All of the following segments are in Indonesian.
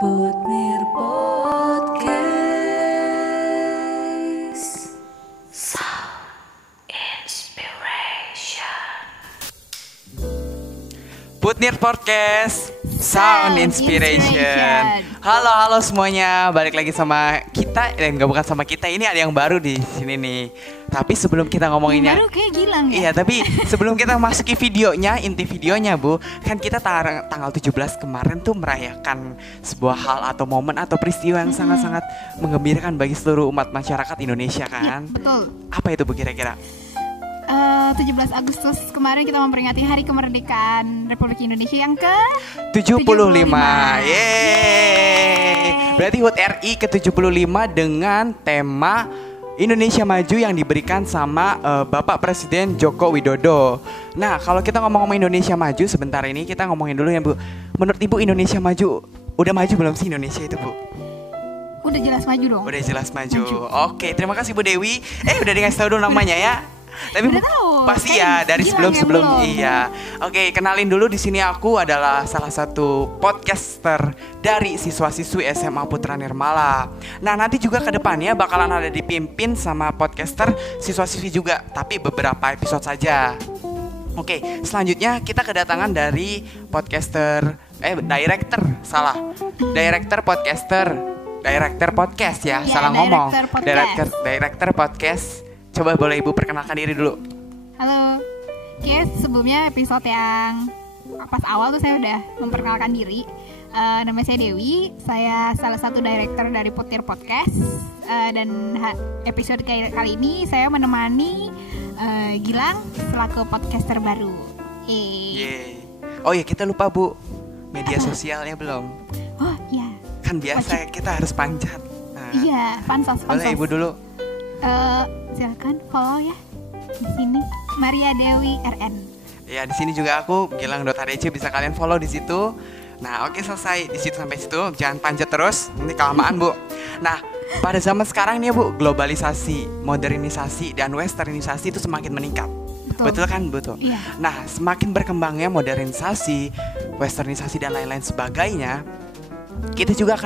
Putmir Podcast Sound Inspiration. Putnir Podcast Sound Inspiration. Halo semuanya, balik lagi sama kita. Bukan sama kita, ini ada yang baru di sini nih. Tapi sebelum kita ngomonginnya, baru kayak Gilang ya? Iya, tapi sebelum kita masuki videonya, inti videonya Bu, kan kita tanggal 17 kemarin tuh merayakan sebuah hal atau momen atau peristiwa yang sangat-sangat menggembirakan bagi seluruh umat masyarakat Indonesia kan? Ya, betul. Apa itu Bu kira-kira? 17 Agustus kemarin kita memperingati Hari Kemerdekaan Republik Indonesia yang ke 75. Yeay. Berarti HUT RI ke-75 dengan tema Indonesia Maju yang diberikan sama Bapak Presiden Joko Widodo. Nah, kalau kita ngomong-ngomong Indonesia Maju, sebentar ini kita ngomongin dulu ya Bu. Menurut Ibu Indonesia Maju, udah maju belum sih Indonesia itu Bu? Udah jelas maju dong. Udah jelas maju. Oke, terima kasih Bu Dewi. Udah dikasih tahu dulu namanya ya. Tapi udah tahu, pasti ya dari sebelum iya. Oke, kenalin dulu, di sini aku adalah salah satu podcaster dari siswa-siswi SMA Putra Nirmala. Nah, nanti juga ke depannya bakalan ada dipimpin sama podcaster siswa-siswi juga, tapi beberapa episode saja. Oke, selanjutnya kita kedatangan dari director podcast ya, salah ngomong. Director podcast. Coba boleh Ibu perkenalkan diri dulu. Halo. Oke, sebelumnya episode yang pas awal tuh saya udah memperkenalkan diri. Nama saya Dewi, saya salah satu director dari Putmir Podcast. Dan episode kali ini saya menemani Gilang selaku podcaster baru. Yeay. Oh ya, kita lupa Bu, media sosialnya belum. Oh iya. Kan biasa kita harus panjat. Nah, iya, pansos. Boleh Ibu dulu. Silakan follow ya di sini, Maria Dewi RN. Ya, di sini juga aku gilang.adc, bisa kalian follow di situ. Nah, oke, selesai di situ sampai situ. Jangan panjat terus, nanti kelamaan Bu. Nah, pada zaman sekarang nih Bu, globalisasi, modernisasi dan westernisasi itu semakin meningkat. Betul kan Bu tuh? Iya. Nah, semakin berkembangnya modernisasi, westernisasi dan lain-lain sebagainya, kita juga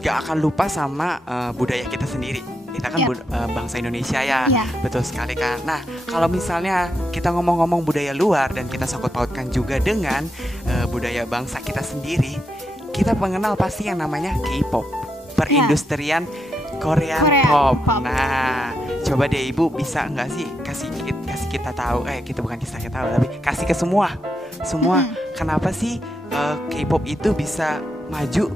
gak akan lupa sama budaya kita sendiri. Kita kan bangsa Indonesia ya, betul sekali kan. Nah, kalau misalnya kita ngomong-ngomong budaya luar dan kita sangkut pautkan juga dengan budaya bangsa kita sendiri, kita mengenal pasti yang namanya K-pop, perindustrian Korean pop. Nah, coba deh Ibu bisa nggak sih kasih kita tahu, kita bukan kita tahu, tapi kasih ke semua kenapa sih K-pop itu bisa maju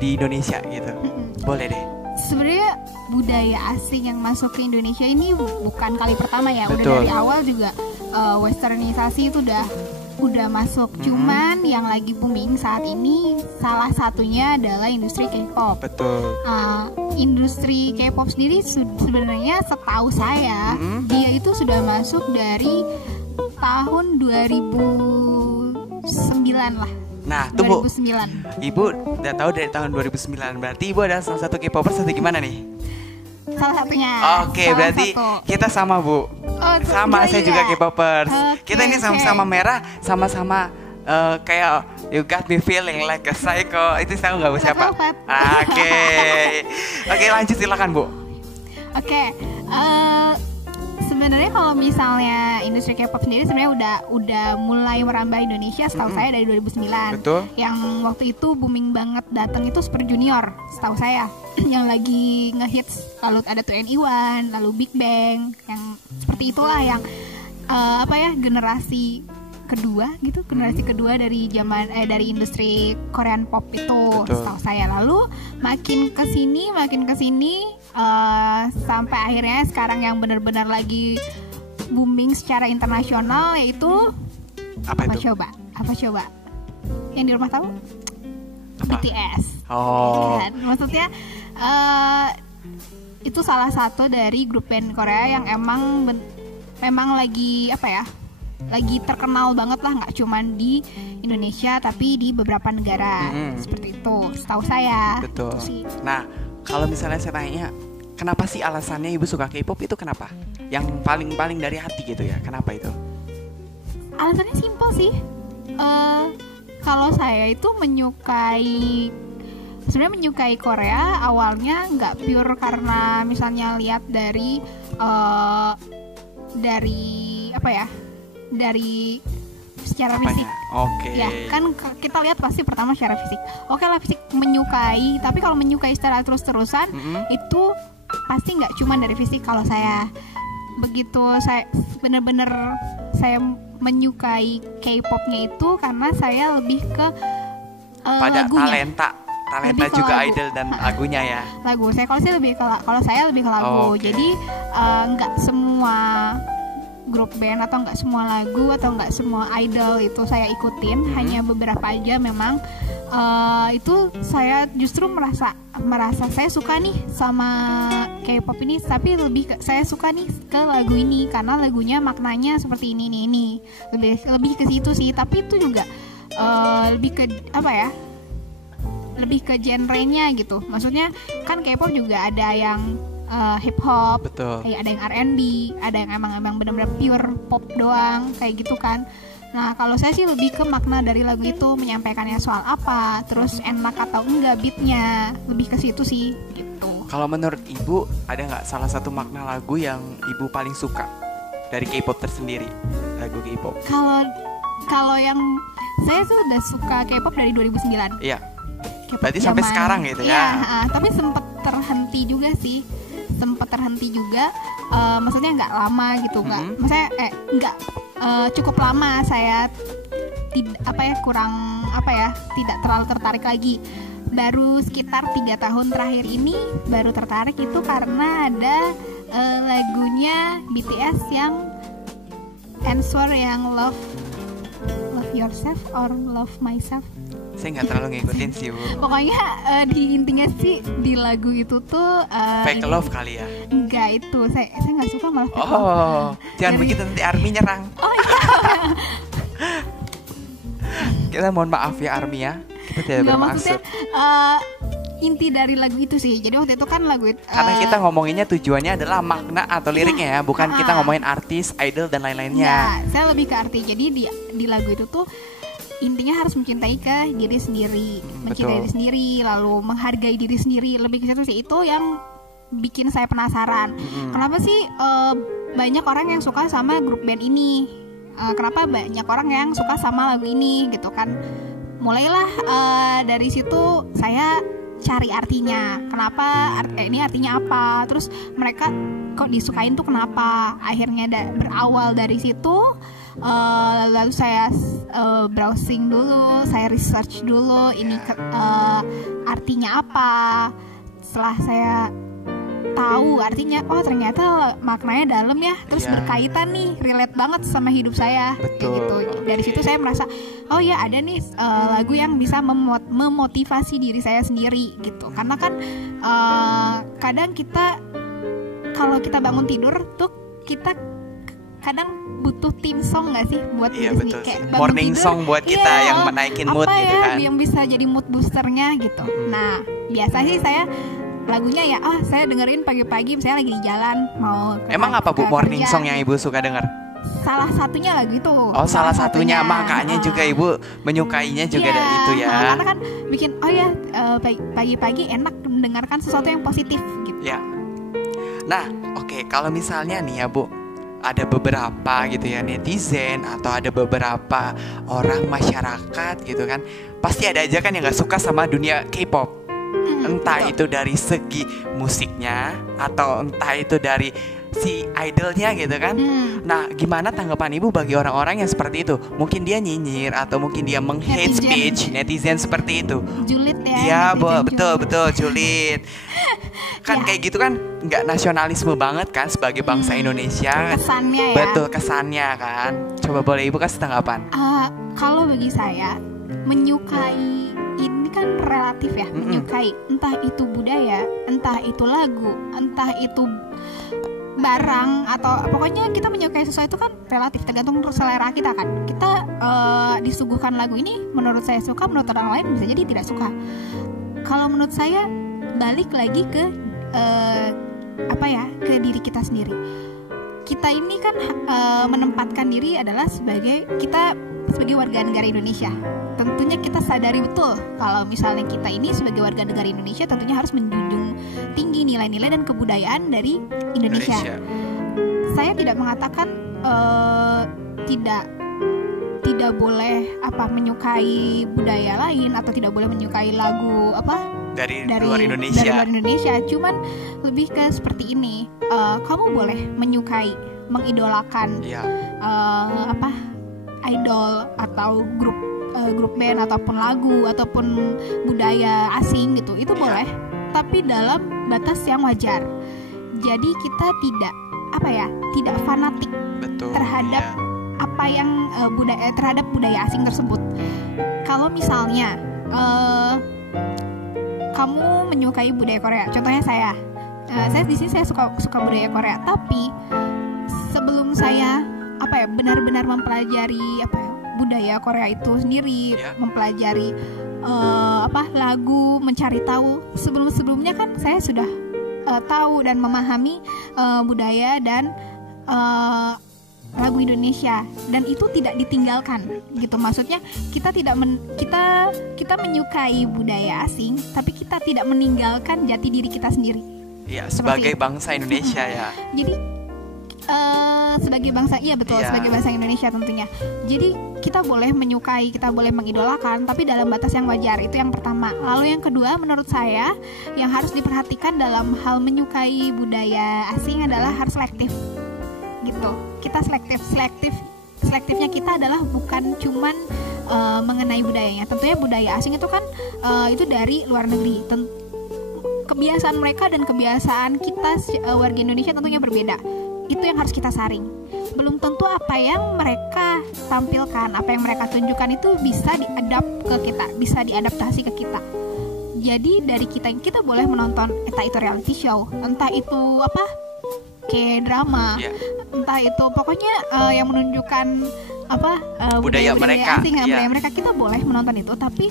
di Indonesia gitu? Boleh deh. Sebenarnya budaya asing yang masuk ke Indonesia ini bukan kali pertama ya. Betul. Udah dari awal juga westernisasi itu udah masuk. Cuman yang lagi booming saat ini salah satunya adalah industri K-pop. Betul. Industri K-pop sendiri sebenarnya setahu saya dia itu sudah masuk dari tahun 2009 lah. Nah, tuh Bu, 2009. Ibu udah tahu dari tahun 2009. Berarti Ibu adalah salah satu K-popers atau gimana nih? Salah satunya. Oke, berarti kita sama Bu. Sama, saya juga K-popers. Kita ini sama-sama merah, sama-sama kayak You Got Me Feeling Like a Psycho. Itu tahu nggak Bu siapa? Oke, lanjut silakan Bu. Oke, sebenarnya kalau misalnya industri K-pop sendiri sebenarnya udah mulai merambah Indonesia setahu saya dari 2009. Betul. Yang waktu itu booming banget datang itu Super Junior setahu saya. Yang lagi ngehits, lalu ada 2NE1, lalu Big Bang, yang seperti itulah yang generasi kedua gitu, generasi kedua dari dari industri Korean pop itu. Betul. Setahu saya. Lalu makin kesini sampai akhirnya sekarang yang benar-benar lagi booming secara internasional yaitu apa coba yang di rumah tahu? BTS. Kan? Maksudnya itu salah satu dari grup band Korea yang memang lagi lagi terkenal banget lah, nggak cuman di Indonesia tapi di beberapa negara seperti itu setahu saya. Betul. Gitu sih. Nah, kalau misalnya saya tanya, kenapa sih alasannya Ibu suka K-pop itu kenapa? Yang paling dari hati gitu ya, kenapa itu? Alasannya simpel sih. Kalau saya itu menyukai sebenarnya menyukai Korea awalnya nggak pure karena misalnya lihat dari apa ya, dari secara fisik. Oke. Ya kan kita lihat pasti pertama secara fisik. Oke lah, fisik menyukai, tapi kalau menyukai secara terus-terusan itu pasti nggak cuma dari fisik. Kalau saya begitu, saya bener-bener saya menyukai K-popnya itu karena saya lebih ke pada lagunya. talenta Lebih ke juga lagu. idol dan lagunya ya. Lagu saya kalau saya lebih ke lagu. Oke. Jadi nggak semua grup band atau nggak semua lagu atau nggak semua idol itu saya ikutin, hanya beberapa aja memang. Itu saya justru merasa saya suka nih sama K-pop ini, tapi saya suka nih ke lagu ini karena lagunya maknanya seperti ini. Lebih ke situ sih, tapi itu juga lebih ke apa ya? Lebih ke genrenya gitu. Maksudnya kan K-pop juga ada yang hip hop, Betul. ada yang R&B, ada yang emang benar-benar pure pop doang kayak gitu kan. Nah kalau saya sih lebih ke makna dari lagu itu, menyampaikannya soal apa, terus enak atau enggak beatnya, lebih ke situ sih gitu. Kalau menurut Ibu ada nggak salah satu makna lagu yang Ibu paling suka dari K-pop tersendiri, lagu K-pop? Kalau yang saya sudah suka K-pop dari 2009. Iya. K-pop Berarti sampai zaman- sekarang gitu ya? Iya, tapi sempat terhenti juga sih. Maksudnya nggak lama gitu, maksudnya nggak cukup lama saya tidak terlalu tertarik lagi. Baru sekitar 3 tahun terakhir ini baru tertarik itu karena ada lagunya BTS yang Answer, yang Love Yourself or Love Myself. Saya nggak terlalu ngikutin sih Bu. Pokoknya di intinya sih di lagu itu tuh Fake love kali ya? enggak, itu saya nggak suka malah fake love. Oh, jangan Dari- begitu nanti ARMY nyerang. Oh iya. Kita mohon maaf ya ARMY ya. Kita tidak Nggak, maksudnya bermaksud. inti dari lagu itu sih. Jadi waktu itu kan lagu itu Karena kita ngomonginnya tujuannya adalah makna atau liriknya ya, bukan kita ngomongin artis, idol dan lain-lainnya. saya lebih ke arti. Jadi di lagu itu tuh intinya harus mencintai ke diri sendiri, mencintai Betul. diri sendiri, lalu menghargai diri sendiri. Lebih ke situ sih. Itu yang bikin saya penasaran. Kenapa sih banyak orang yang suka sama grup band ini? Kenapa banyak orang yang suka sama lagu ini gitu kan? Mulailah dari situ saya cari artinya. Kenapa ini artinya apa? Terus mereka kok disukain tuh kenapa? Akhirnya berawal dari situ. Lalu saya browsing dulu, saya research dulu ini artinya apa. Setelah saya tahu artinya, oh ternyata maknanya dalam ya, terus Iya. berkaitan nih, relate banget sama hidup saya. Kayak Betul. gitu. Dari situ saya merasa, oh ya ada nih lagu yang bisa memotivasi diri saya sendiri gitu. Karena kan kadang kita kalau kita bangun tidur tuh kita kadang butuh theme song nggak sih buat Iya, diri betul sendiri. Kayak sih. bangun Morning tidur, song buat kita yang menaikin mood apa gitu ya, kan. yang bisa jadi mood boosternya gitu. Nah biasa sih saya lagunya ya saya dengerin pagi-pagi misalnya lagi di jalan mau ke Emang apa Bu ke morning kerja. song yang Ibu suka dengar? Salah satunya lagu itu. Oh, salah satunya makanya juga Ibu menyukainya juga dari itu ya. Karena kan bikin pagi-pagi enak mendengarkan sesuatu yang positif gitu. Ya. Nah, oke, kalau misalnya nih ya Bu, ada beberapa gitu ya netizen atau ada beberapa orang masyarakat gitu kan, pasti ada aja kan yang nggak suka sama dunia K-pop. Entah itu dari segi musiknya atau entah itu dari si idolnya gitu kan. Nah, gimana tanggapan Ibu bagi orang-orang yang seperti itu? Mungkin dia nyinyir atau mungkin dia menghate Netizen. speech netizen seperti itu. Julid ya. Iya, Bu, netizen betul julid. Kan Ya. kayak gitu kan nggak nasionalisme banget kan sebagai bangsa Indonesia. Kesannya ya. Betul, kesannya kan. Coba boleh Ibu kasih tanggapan. Kalau bagi saya menyukai ini kan relatif ya. Menyukai entah itu budaya, entah itu lagu, entah itu barang, atau pokoknya kita menyukai sesuatu kan relatif, tergantung selera kita kan. Kita disuguhkan lagu ini menurut saya suka, menurut orang lain bisa jadi tidak suka. Kalau menurut saya balik lagi ke ke diri kita sendiri. Kita ini kan menempatkan diri adalah sebagai warga negara Indonesia. tentunya kita sadari betul kalau misalnya kita ini sebagai warga negara Indonesia tentunya harus menjunjung tinggi nilai-nilai dan kebudayaan dari Indonesia. Saya tidak mengatakan tidak boleh menyukai budaya lain atau tidak boleh menyukai lagu dari luar Indonesia. Dari luar Indonesia, cuman lebih ke seperti ini. Kamu boleh menyukai, mengidolakan idol atau grup band ataupun lagu ataupun budaya asing gitu. Itu boleh, tapi dalam batas yang wajar. Jadi kita tidak fanatik terhadap apa yang terhadap budaya asing tersebut. Kalau misalnya kamu menyukai budaya Korea, contohnya saya di sini saya suka budaya Korea, tapi sebelum saya benar-benar mempelajari budaya Korea itu sendiri, mempelajari lagu, mencari tahu, sebelumnya kan saya sudah tahu dan memahami budaya dan lagu Indonesia, dan itu tidak ditinggalkan gitu. Maksudnya kita kita menyukai budaya asing, tapi kita tidak meninggalkan jati diri kita sendiri. Iya, sebagai bangsa Indonesia ya. Jadi sebagai bangsa, iya betul, sebagai bangsa Indonesia tentunya. Jadi kita boleh menyukai, kita boleh mengidolakan, tapi dalam batas yang wajar. Itu yang pertama. Lalu yang kedua, menurut saya yang harus diperhatikan dalam hal menyukai budaya asing adalah harus selektif. Gitu. Kita selektifnya kita adalah bukan cuman mengenai budayanya. Tentunya budaya asing itu kan itu dari luar negeri. Kebiasaan mereka dan kebiasaan kita warga Indonesia tentunya berbeda. Itu yang harus kita saring. Belum tentu apa yang mereka tampilkan, apa yang mereka tunjukkan itu bisa bisa diadaptasi ke kita. Jadi dari kita boleh menonton entah itu reality show, entah itu kayak drama, entah itu pokoknya yang menunjukkan budaya mereka, asing, budaya mereka, kita boleh menonton itu, tapi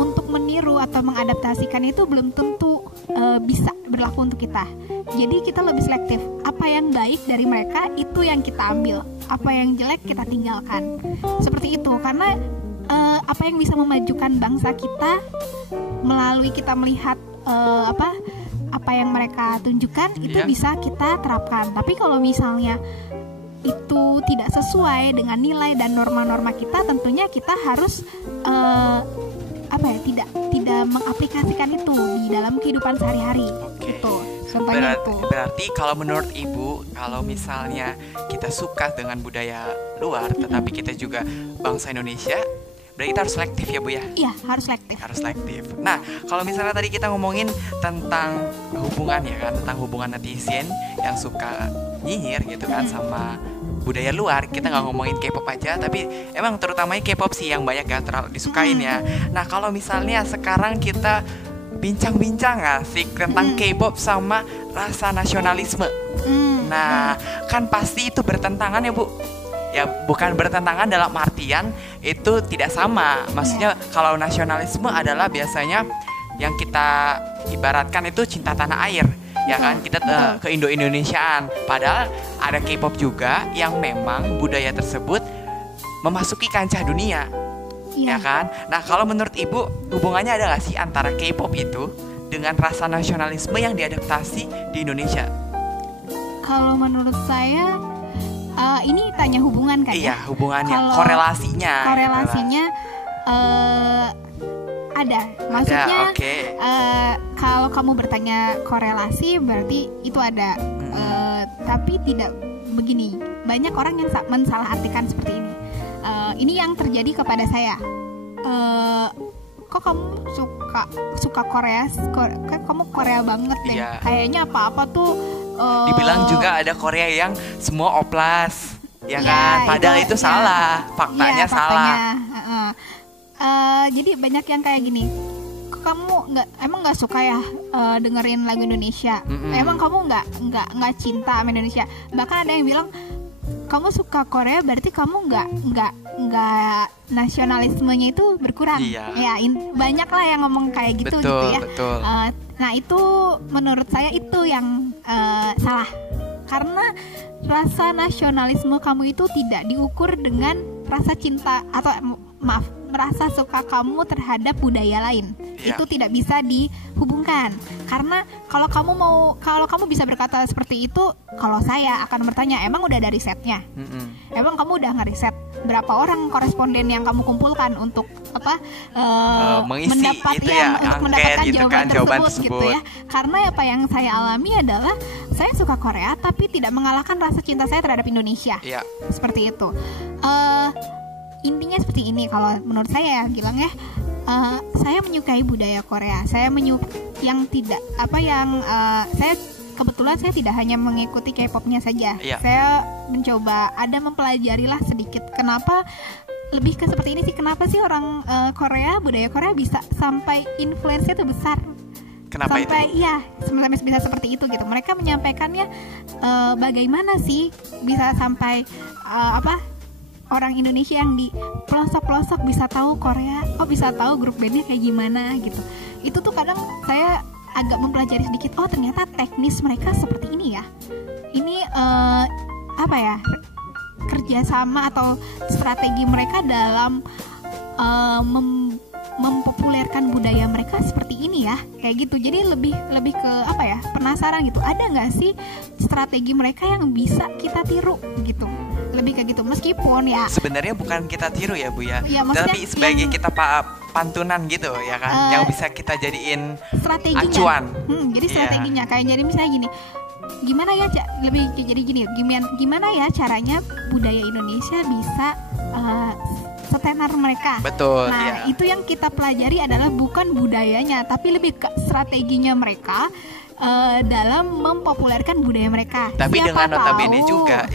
untuk meniru atau mengadaptasikan itu belum tentu bisa berlaku untuk kita. Jadi kita lebih selektif. Apa yang baik dari mereka itu yang kita ambil, apa yang jelek kita tinggalkan. Seperti itu, karena apa yang bisa memajukan bangsa kita melalui kita melihat apa yang mereka tunjukkan itu bisa kita terapkan. Tapi kalau misalnya itu tidak sesuai dengan nilai dan norma-norma kita, tentunya kita harus tidak mengaplikasikan itu di dalam kehidupan sehari-hari. Gitu. Contohnya berarti kalau menurut Ibu, kalau misalnya kita suka dengan budaya luar, tetapi kita juga bangsa Indonesia, berarti kita harus selektif ya Bu ya? Iya, harus selektif. Harus selektif. Nah, kalau misalnya tadi kita ngomongin tentang hubungan ya kan, tentang hubungan netizen yang suka nyinyir gitu kan sama budaya luar, kita nggak ngomongin K-pop aja, tapi emang terutamanya K-pop sih yang banyak gak terlalu disukain ya. Nah, kalau misalnya sekarang kita bincang-bincang asik tentang K-pop sama rasa nasionalisme. Nah, kan pasti itu bertentangan ya Bu. Ya bukan bertentangan dalam artian itu tidak sama. Maksudnya kalau nasionalisme adalah biasanya yang kita ibaratkan itu cinta tanah air, ya kan, kita ke Indo-Indonesiaan. Padahal ada K-pop juga yang memang budaya tersebut memasuki kancah dunia, ya kan. Nah kalau menurut Ibu hubungannya ada gak sih antara K-pop itu dengan rasa nasionalisme yang diadaptasi di Indonesia? Kalau menurut saya ini tanya hubungan kan? Iya, hubungannya, korelasinya ada. Maksudnya kalau kamu bertanya korelasi berarti itu ada. Tapi tidak begini. Banyak orang yang mensalahartikan seperti ini. Ini yang terjadi kepada saya. Kok kamu suka Korea? Kamu Korea banget deh. Kayaknya apa-apa tuh dibilang juga ada Korea yang semua oplas, ya kan? Padahal itu salah, faktanya salah. Jadi banyak yang kayak gini. Kok kamu nggak suka ya dengerin lagu Indonesia? Emang kamu nggak cinta sama Indonesia? Bahkan ada yang bilang kamu suka Korea berarti kamu nggak nasionalismenya itu berkurang. Ya banyak lah yang ngomong kayak gitu. Gitu ya. Betul. Nah itu menurut saya itu yang salah, karena rasa nasionalisme kamu itu tidak diukur dengan rasa cinta atau merasa suka kamu terhadap budaya lain. Iya. Itu tidak bisa dihubungkan. Karena kalau kamu bisa berkata seperti itu, kalau saya akan bertanya, emang udah ada risetnya? Emang kamu udah ngeriset berapa orang koresponden yang kamu kumpulkan untuk Mengisi itu ya, untuk angket mendapatkan gitu jawaban, kan, jawaban tersebut gitu tersebut. ya. Karena apa yang saya alami adalah saya suka Korea tapi tidak mengalahkan rasa cinta saya terhadap Indonesia. Iya. Seperti itu. Intinya seperti ini kalau menurut saya, Gilang ya. Saya menyukai budaya Korea. Saya kebetulan saya tidak hanya mengikuti K-popnya saja. Iya. Saya mencoba mempelajari lah sedikit kenapa lebih ke seperti ini sih. Kenapa sih orang budaya Korea bisa sampai influence-nya tuh besar? Kenapa sampai itu? Sampai bisa seperti itu gitu. Mereka menyampaikannya bagaimana sih bisa sampai orang Indonesia yang di pelosok-pelosok bisa tahu Korea, bisa tahu grup bandnya kayak gimana gitu. Itu tuh kadang saya agak mempelajari sedikit, ternyata teknis mereka seperti ini ya. Ini kerjasama atau strategi mereka dalam mempopulerkan budaya mereka seperti ini ya, kayak gitu. Jadi lebih ke penasaran gitu, ada nggak sih strategi mereka yang bisa kita tiru gitu, lebih kayak gitu. Meskipun ya sebenarnya bukan kita tiru ya Bu ya, ya tapi sebagai kita pantunan gitu ya kan, yang bisa kita jadiin strateginya. acuan. Jadi strateginya kayak jadi misalnya gini, gimana ya gimana ya caranya budaya Indonesia bisa setenar mereka. Betul. Nah, itu yang kita pelajari adalah bukan budayanya, tapi lebih ke strateginya mereka dalam mempopulerkan budaya mereka. Tapi siapa dengan notabene tahu, juga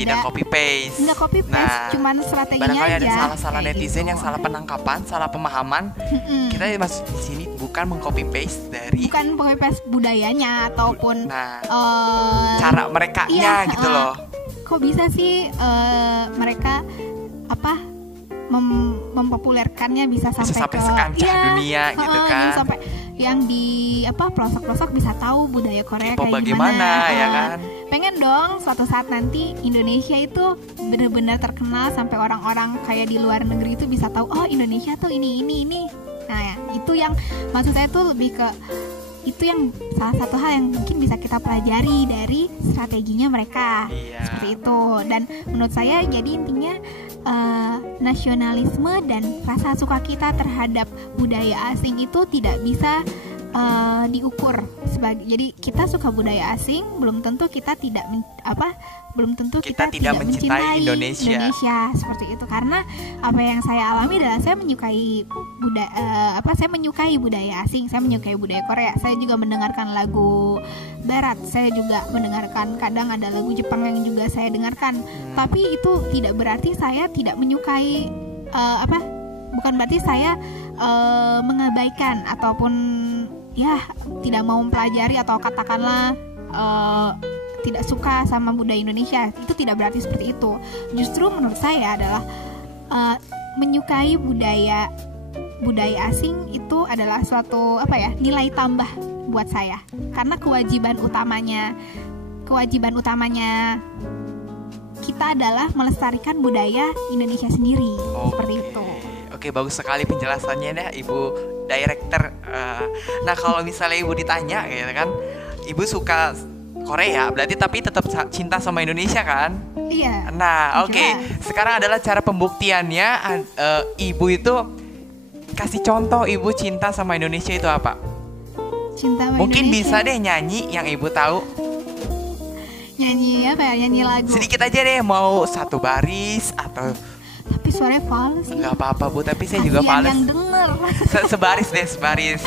tidak copy paste. Nggak copy paste, cuman strateginya barangkali aja. ada salah-salah kayak netizen gitu. yang salah penangkapan, salah pemahaman. Kita masuk di sini bukan mengcopy paste dari bukan copy paste budayanya ataupun cara merekanya gitu loh. Kok bisa sih mereka mempopulerkannya bisa sampai ke sekancah dunia gitu kan. Sampai yang di pelosok-pelosok bisa tahu budaya Korea K-pop kayak bagaimana ya kan. Pengen dong suatu saat nanti Indonesia itu benar-benar terkenal sampai orang-orang kayak di luar negeri itu bisa tahu, oh Indonesia tuh ini. Nah ya, itu yang maksud saya tuh lebih ke itu yang salah satu hal yang mungkin bisa kita pelajari dari strateginya mereka. Seperti itu. Dan menurut saya jadi intinya nasionalisme dan rasa suka kita terhadap budaya asing itu tidak bisa diukur sebagai, jadi kita suka budaya asing belum tentu kita tidak tidak mencintai Indonesia seperti itu. Karena apa yang saya alami adalah saya menyukai budaya asing, saya menyukai budaya Korea. Saya juga mendengarkan lagu barat, saya juga mendengarkan kadang ada lagu Jepang yang juga saya dengarkan. Tapi itu tidak berarti saya tidak menyukai bukan berarti saya mengabaikan ataupun ya tidak mau mempelajari atau katakanlah tidak suka sama budaya Indonesia. Itu tidak berarti seperti itu. Justru menurut saya adalah menyukai budaya asing itu adalah suatu nilai tambah buat saya. Karena kewajiban utamanya kita adalah melestarikan budaya Indonesia sendiri. Seperti itu. Oke, bagus sekali penjelasannya deh Ibu Director. Nah kalau misalnya Ibu ditanya gitu kan, Ibu suka Korea berarti tapi tetap cinta sama Indonesia kan? Iya. Nah oke. Sekarang adalah cara pembuktiannya. Ibu itu kasih contoh Ibu cinta sama Indonesia itu apa? Cinta sama Mungkin Indonesia. bisa deh nyanyi yang Ibu tahu. Nyanyi nyanyi lagu. Sedikit aja deh, mau satu baris atau. Tapi suaranya fals. Nggak apa-apa Bu, tapi saya juga fals. Yang denger. Sebaris deh, sebaris.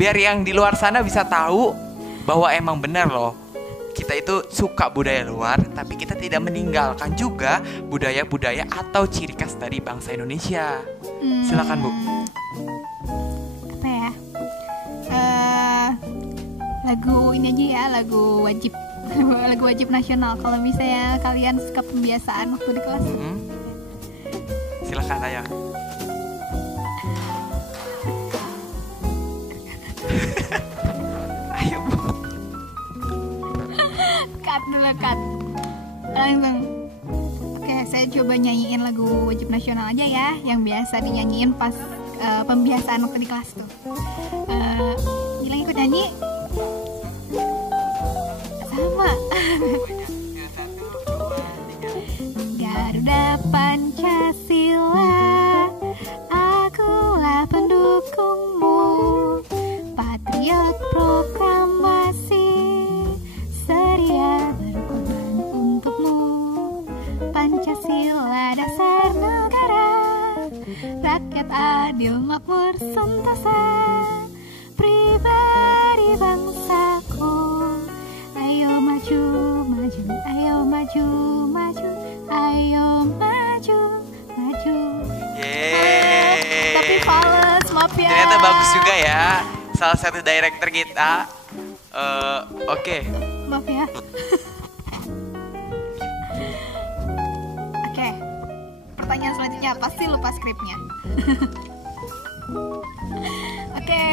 Biar yang di luar sana bisa tahu bahwa emang benar loh, kita itu suka budaya luar, tapi kita tidak meninggalkan juga budaya-budaya atau ciri khas dari bangsa Indonesia. Silakan Bu. Apa ya? Lagu ini aja ya, lagu wajib. Lagu wajib nasional. Kalau misalnya kalian suka pembiasaan waktu di kelas. Silakan ayo. Ayo Bu. Cut dulu, cut. Langsung. Oke, saya coba nyanyiin lagu wajib nasional aja ya, yang biasa dinyanyiin pas pembiasaan waktu di kelas tuh. Gilang ikut nyanyi? Sama. Garuda Pancasila, akulah pendukungmu, patriot proklamasi, sedia berkorban untukmu. Pancasila dasar negara, rakyat adil makmur sentosa, pribadi bangsaku. Ayo maju, maju, ayo maju, maju, ayo maju, maju. Yeay. Tapi fals, maaf ya. Ternyata bagus juga ya. Salah satu director kita. Oke. Maaf ya. Oke. Pertanyaan selanjutnya pasti lupa skripnya. Oke,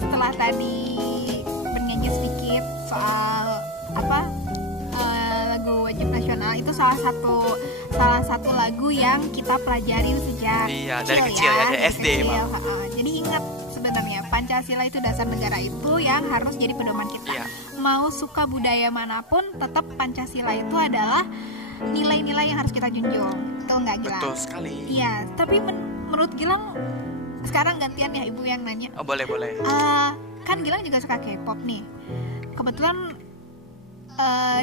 setelah tadi bernyanyi sedikit soal lagu wajib nasional, itu salah satu lagu yang kita pelajarin sejak dari kecil ya, dari SD. Jadi ingat, sebenarnya Pancasila itu dasar negara itu yang harus jadi pedoman kita. Iya. Mau suka budaya manapun, tetap Pancasila itu adalah nilai-nilai yang harus kita junjung. Betul nggak, Gilang? Betul sekali. Iya, tapi menurut Gilang, sekarang gantian ya ibu yang nanya. Oh, boleh. Kan Gilang juga suka K-pop nih. Kebetulan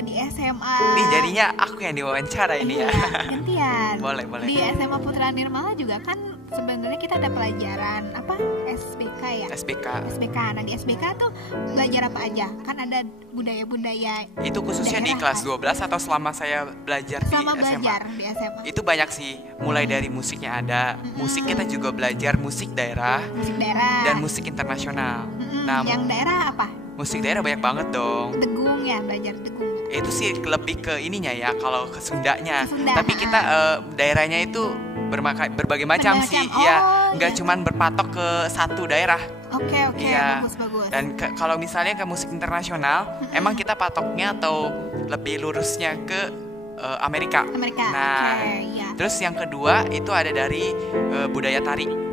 di SMA. Nih jadinya aku yang diwawancara ini ya. Gantian. Boleh. Di SMA Putra Nirmala juga kan sebenarnya kita ada pelajaran SBK ya. SBK. Nah, di SBK tuh belajar apa aja? Kan ada budaya-budaya. Itu khususnya di kelas 12 atau selama saya belajar selama di SMA? Belajar di SMA. Itu banyak sih, mulai dari musiknya ada. Musik kita juga belajar musik daerah. Dan musik internasional. Nah, yang daerah apa? Musik daerah banyak banget dong. Degung ya, belajar degung. Itu sih lebih ke ininya ya, kalau ke Sundanya. Sunda, tapi kita daerahnya itu berbagai macam sih. Ya, nggak cuman berpatok ke satu daerah. Oke, ya. Bagus. Dan kalau misalnya ke musik internasional, emang kita patoknya atau lebih lurusnya ke Amerika. Nah, ya. Terus yang kedua itu ada dari budaya tari.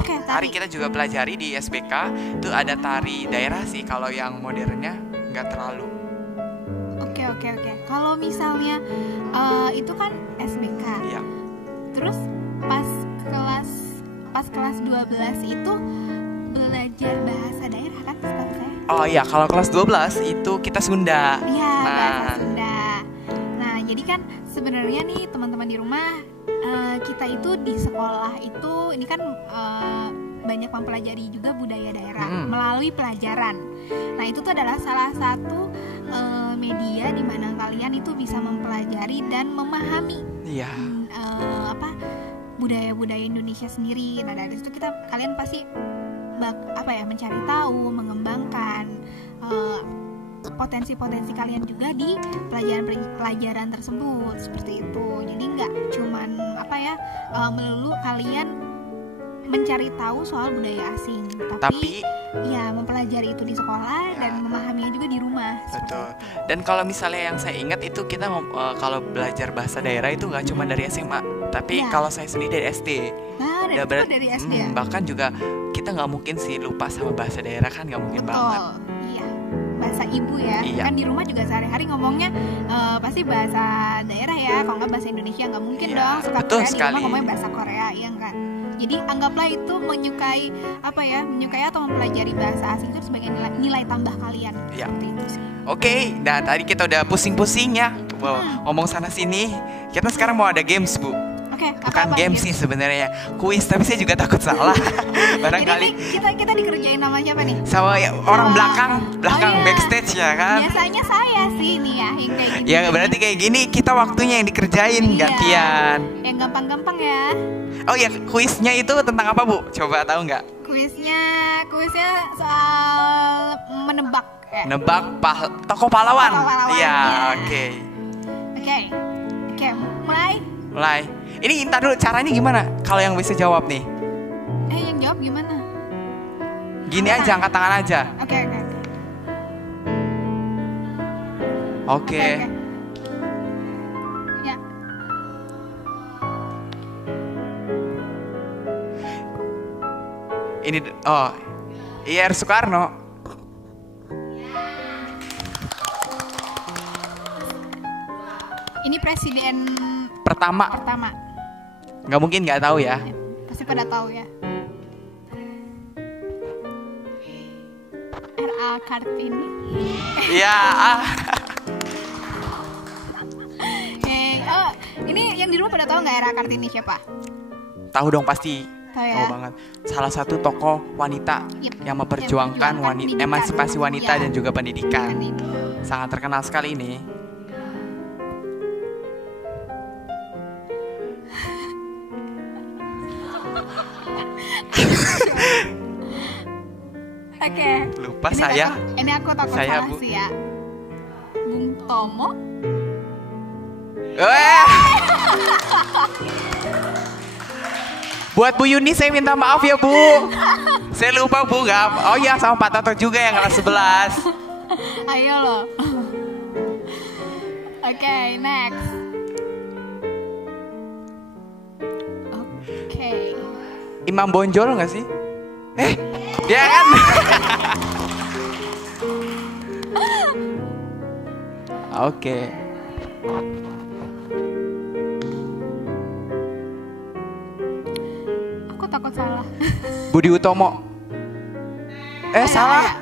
Tari kita juga pelajari di SBK. Itu ada tari daerah sih. Kalau yang modernnya nggak terlalu. Oke. Kalau misalnya itu kan SBK. Iya. Terus pas kelas 12 itu belajar bahasa daerah kan, setahu saya. Oh iya, kalau kelas 12 itu kita Sunda. Iya, bahasa Sunda. Nah, jadi kan sebenarnya nih teman-teman di rumah, kita itu di sekolah itu ini kan banyak mempelajari juga budaya daerah melalui pelajaran. Nah, itu tuh adalah salah satu media di mana kalian itu bisa mempelajari dan memahami budaya-budaya Indonesia sendiri. Nah, dari situ kalian pasti mencari tahu, mengembangkan potensi-potensi kalian juga di pelajaran tersebut, seperti itu. Jadi nggak cuman melulu kalian mencari tahu soal budaya asing, tapi ya mempelajari itu di sekolah dan memahaminya juga di rumah. Betul. Dan kalau misalnya yang saya ingat itu kita kalau belajar bahasa daerah itu nggak cuma dari SMA, tapi kalau saya sendiri dari SD. Dari SD ya? Bahkan juga kita nggak mungkin sih lupa sama bahasa daerah, kan nggak mungkin banget. Iya, bahasa ibu ya. Kan di rumah juga sehari-hari ngomongnya pasti bahasa daerah ya. Kalau nggak bahasa Indonesia nggak mungkin dong. Betul Korea, sekali. Di rumah ngomongnya bahasa Korea, ya kan. Jadi anggaplah itu menyukai atau mempelajari bahasa asing itu sebagai nilai tambah kalian. Seperti itu sih. Oke, nah tadi kita udah pusing-pusing ya ngomong sana sini. Kita sekarang mau ada games, Bu. Bukan game sih sebenarnya, kuis, tapi saya juga takut salah. Barangkali kita dikerjain sama siapa nih? Sama orang belakang backstage ya kan. Biasanya saya sih nih ya yang kayak gini. Ya berarti kayak gini kita waktunya yang dikerjain gantian. Yang gampang-gampang ya. Oh ya, kuisnya itu tentang apa, Bu? Coba tahu nggak? Kuisnya soal menebak ya. Nebak tokoh pahlawan. Iya, oke. Mulai. Ini entar dulu, caranya gimana? Kalau yang bisa jawab nih. Yang jawab gimana? Gini aja, angkat tangan aja. Oke. Ini IR Soekarno. Ini presiden Pertama. Nggak mungkin nggak tahu ya. Pasti pada tahu ya. R.A. Kartini. Iya. Ini yang di rumah pada tahu nggak R.A. Kartini siapa? Tahu dong pasti. Tahu ya? Tahu banget. Salah satu tokoh wanita yang memperjuangkan emansipasi wanita dan juga pendidikan. Sangat terkenal sekali ini. Oke. Lupa Ini saya. Ini aku takut Saya, salah Bu. sih ya. Bung Tomo. Buat Bu Yuni saya minta maaf ya Bu. Saya lupa Bu, nggak. Oh iya, sama Pak Toto juga yang kelas 11. Ayo lo. Oke, next. Oke. Imam Bonjol nggak sih? Dia kan. Oke. Aku takut salah. Budi Utomo. Salah.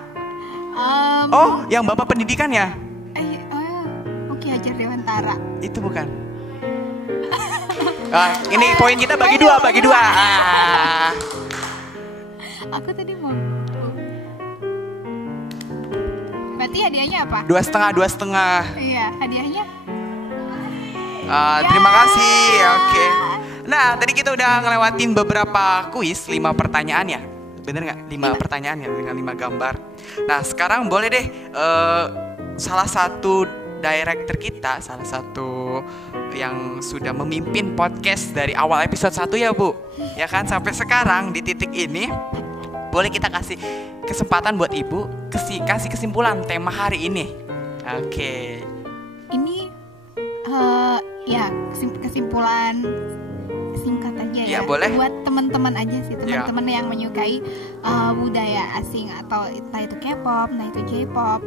Oh, yang Bapak Pendidikan ya? Oke, Hajar Dewantara. Itu bukan. Ini poin kita bagi dua. Aku tadi mau. Berarti hadiahnya apa? 2,5. Iya, hadiahnya. Terima kasih. Oke. Nah, tadi kita udah ngelewatin beberapa kuis, 5 pertanyaan ya. Bener nggak? 5 pertanyaan ya dengan 5 gambar. Nah, sekarang boleh deh salah satu director kita, salah satu yang sudah memimpin podcast dari awal episode 1 ya Bu. Ya kan, sampai sekarang di titik ini boleh kita kasih kesempatan buat Ibu kasih kesimpulan tema hari ini. Oke. Ini ya kesimpulan singkat aja ya. Ya, boleh. Buat teman-teman aja sih, teman-teman yang menyukai budaya asing atau entah itu K-pop, entah itu J-pop,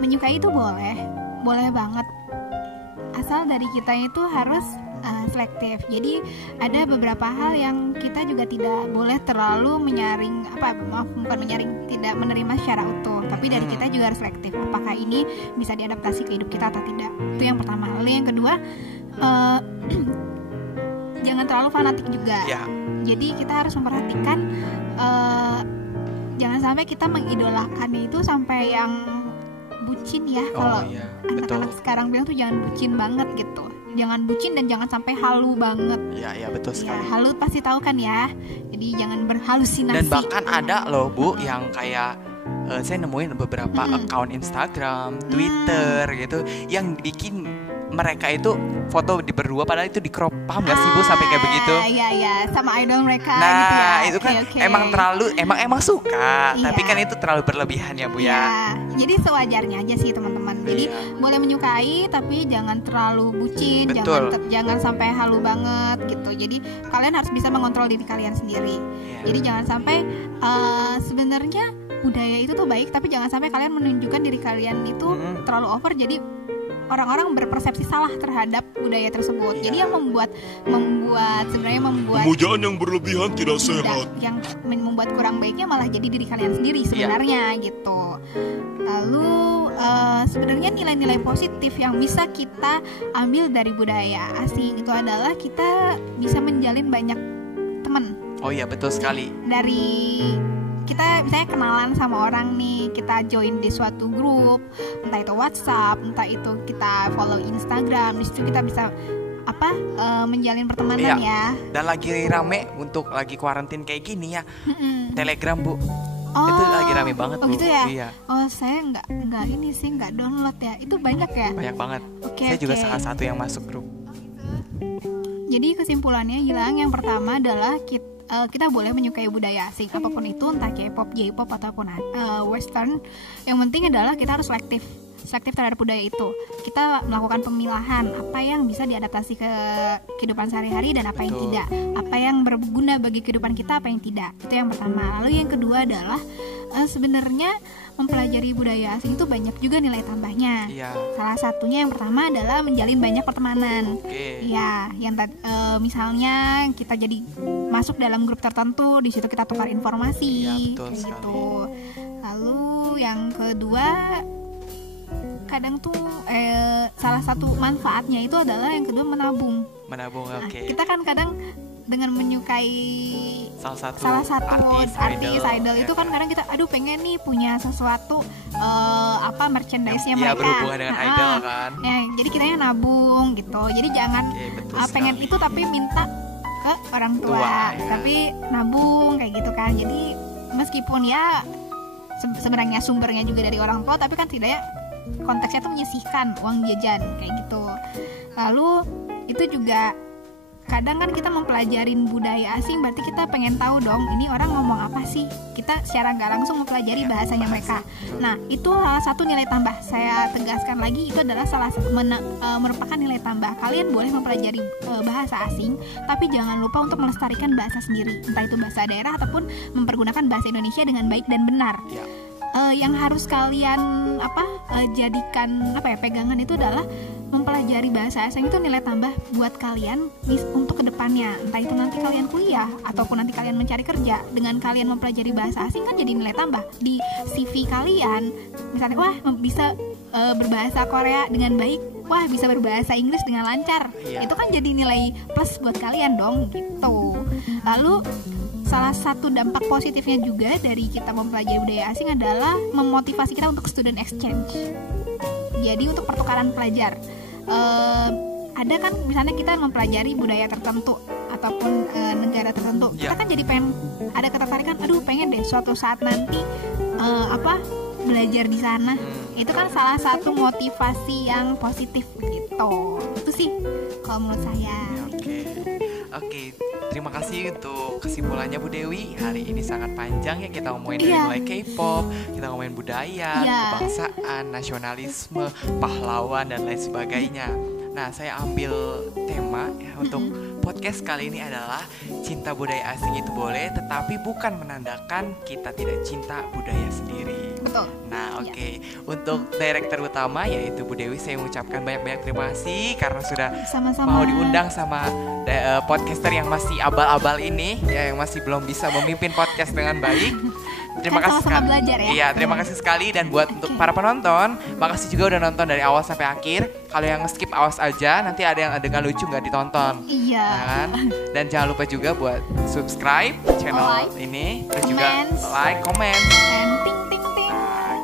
menyukai itu boleh banget. Asal dari kita itu harus selektif. Jadi ada beberapa hal yang kita juga tidak boleh terlalu menyaring, tidak menerima secara utuh. Tapi dari kita juga harus selektif. Apakah ini bisa diadaptasi ke hidup kita atau tidak? Itu yang pertama. Lalu yang kedua, jangan terlalu fanatik juga. Ya. Jadi kita harus memperhatikan, jangan sampai kita mengidolakan itu sampai yang bucin ya. Kalau anak-anak sekarang bilang tuh jangan bucin banget gitu. Jangan bucin dan jangan sampai halu banget. Iya betul sekali. Ya, halu pasti tahu kan ya. Jadi jangan berhalusinasi. Dan bahkan ada loh Bu yang kayak saya nemuin beberapa account Instagram, Twitter gitu yang bikin mereka itu foto di berdua padahal itu di crop. Paham gak sih Bu sampai kayak begitu? Iya, sama idol mereka nah, gitu ya. Itu kan Okay. emang suka, Iya. tapi kan itu terlalu berlebihan ya Bu ya. Jadi sewajarnya aja sih teman-teman. Jadi boleh menyukai tapi jangan terlalu bucin, jangan sampai halu banget gitu. Jadi kalian harus bisa mengontrol diri kalian sendiri. Jadi jangan sampai sebenarnya budaya itu tuh baik, tapi jangan sampai kalian menunjukkan diri kalian itu terlalu over. Jadi orang-orang berpersepsi salah terhadap budaya tersebut. Jadi yang membuat pemujaan yang berlebihan tidak sehat. Yang membuat kurang baiknya malah jadi diri kalian sendiri sebenarnya gitu. Lalu sebenarnya nilai-nilai positif yang bisa kita ambil dari budaya asing itu adalah kita bisa menjalin banyak teman. Oh iya betul sekali. Dari kita misalnya kenalan sama orang nih, kita join di suatu grup, entah itu WhatsApp, entah itu kita follow Instagram, di situ kita bisa menjalin pertemanan ya. Dan lagi rame untuk lagi kuarantin kayak gini ya, Telegram Bu. Itu lagi rame banget Bu. Gitu ya? Iya. Saya nggak download ya. Itu banyak ya? Banyak banget. Saya juga salah satu yang masuk grup. Jadi kesimpulannya Gilang, yang pertama adalah kita boleh menyukai budaya asing apapun itu, entah K-pop, J-pop ataupun Western. Yang penting adalah kita harus selektif. selektif terhadap budaya itu. Kita melakukan pemilahan apa yang bisa diadaptasi ke kehidupan sehari-hari dan apa yang Betul. tidak, apa yang berguna bagi kehidupan kita, apa yang tidak. Itu yang pertama. Lalu yang kedua adalah sebenarnya mempelajari budaya asing itu banyak juga nilai tambahnya. Iya. Salah satunya yang pertama adalah menjalin banyak pertemanan. Oke. Ya, yang misalnya kita jadi masuk dalam grup tertentu, di situ kita tukar informasi, Iya, betul kayak sekali. gitu. Lalu yang kedua, kadang tuh salah satu manfaatnya itu adalah yang kedua menabung. Menabung, Nah, oke. kita kan kadang dengan menyukai Salah satu artis idol itu kan kadang kita aduh pengen nih punya sesuatu merchandise-nya Iya, mereka. berhubungan dengan idol kan. Ya, jadi kita yang nabung gitu. Jadi jangan Oke, betul pengen sekali. itu tapi minta ke orang tua, Tua, ya. tapi nabung kayak gitu kan. Jadi meskipun ya sebenarnya sumbernya juga dari orang tua, tapi kan tidaknya konteksnya tuh menyisihkan uang jajan kayak gitu. Lalu itu juga kadang kan kita mempelajarin budaya asing, berarti kita pengen tahu dong ini orang ngomong apa sih. Kita secara nggak langsung mempelajari Ya, bahasanya bahasa. mereka. Nah itu salah satu nilai tambah. Saya tegaskan lagi, itu adalah merupakan nilai tambah. Kalian boleh mempelajari bahasa asing, tapi jangan lupa untuk melestarikan bahasa sendiri, entah itu bahasa daerah ataupun mempergunakan bahasa Indonesia dengan baik dan benar. Ya. Yang harus kalian jadikan pegangan itu adalah mempelajari bahasa asing itu nilai tambah buat kalian untuk kedepannya, entah itu nanti kalian kuliah ataupun nanti kalian mencari kerja. Dengan kalian mempelajari bahasa asing kan jadi nilai tambah di CV kalian. Misalnya wah bisa berbahasa Korea dengan baik, wah bisa berbahasa Inggris dengan lancar. Iya. Itu kan jadi nilai plus buat kalian dong gitu. Lalu salah satu dampak positifnya juga dari kita mempelajari budaya asing adalah memotivasi kita untuk student exchange. Jadi untuk pertukaran pelajar. Ada kan misalnya kita mempelajari budaya tertentu ataupun negara tertentu, Ya. kita kan jadi pengen ada ketertarikan, aduh pengen deh suatu saat nanti belajar di sana. Itu kan salah satu motivasi yang positif gitu. Itu sih kalau menurut saya. Oke, terima kasih untuk kesimpulannya Bu Dewi. Hari ini sangat panjang ya, kita ngomongin dari Iya. mulai K-pop, kita ngomongin budaya, Iya. kebangsaan, nasionalisme, pahlawan dan lain sebagainya. Nah, saya ambil tema ya untuk podcast kali ini adalah cinta budaya asing itu boleh, tetapi bukan menandakan kita tidak cinta budaya sendiri. Betul. Nah, oke. Untuk direktur utama yaitu Bu Dewi, saya mengucapkan banyak-banyak terima kasih karena sudah Sama-sama. mau diundang sama podcaster yang masih abal-abal ini ya, yang masih belum bisa memimpin podcast dengan baik. Terima Kan kasih sama-sama sekali. belajar ya. Iya, terima kasih sekali. Dan buat untuk para penonton, makasih juga udah nonton dari awal sampai akhir. Kalau yang skip awas aja, nanti ada yang adegan lucu nggak ditonton. Iya. Nah, kan? Dan jangan lupa juga buat subscribe channel Like, ini, terus juga comments. like, comment. Dan ting ting ting.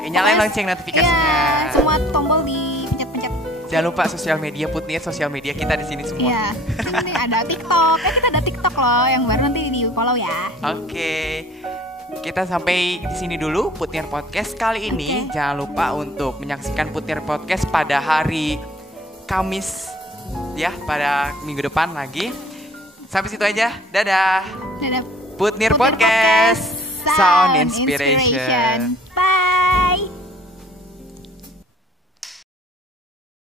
Nyalain Terus, lonceng notifikasinya. Iya, semua tombol dipencet-pencet. Jangan lupa sosial media Putnir, sosial media kita di sini semua. Iya. Terus nanti ada TikTok. Kita ada TikTok loh yang baru, nanti di follow ya. Oke. Kita sampai di sini dulu Putnir Podcast kali ini. Oke. Jangan lupa untuk menyaksikan Putnir Podcast pada hari Kamis ya, pada minggu depan lagi. Sampai situ aja. Dadah. Dadah. Putnir Putnir Podcast. Podcast. Sound Sound Inspiration. Inspiration.